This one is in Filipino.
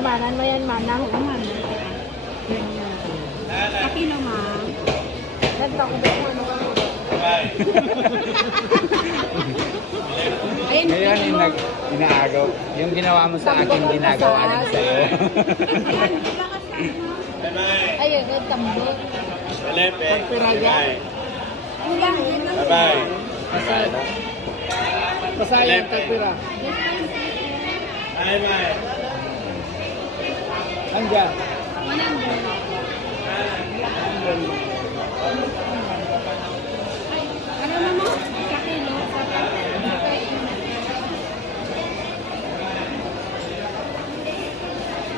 Manan mo yan, manang. Aman. Aki naman. Ganda ko ba ano? Ayun, Ngayon, inaagaw. Yung ginawa mo sa akin, ginagawa din sa'yo. Ayun, yung tambok. Pagpiraga. Bye-bye. Pasayang pagpira. Bye-bye. Andiyan. 100. Ano naman?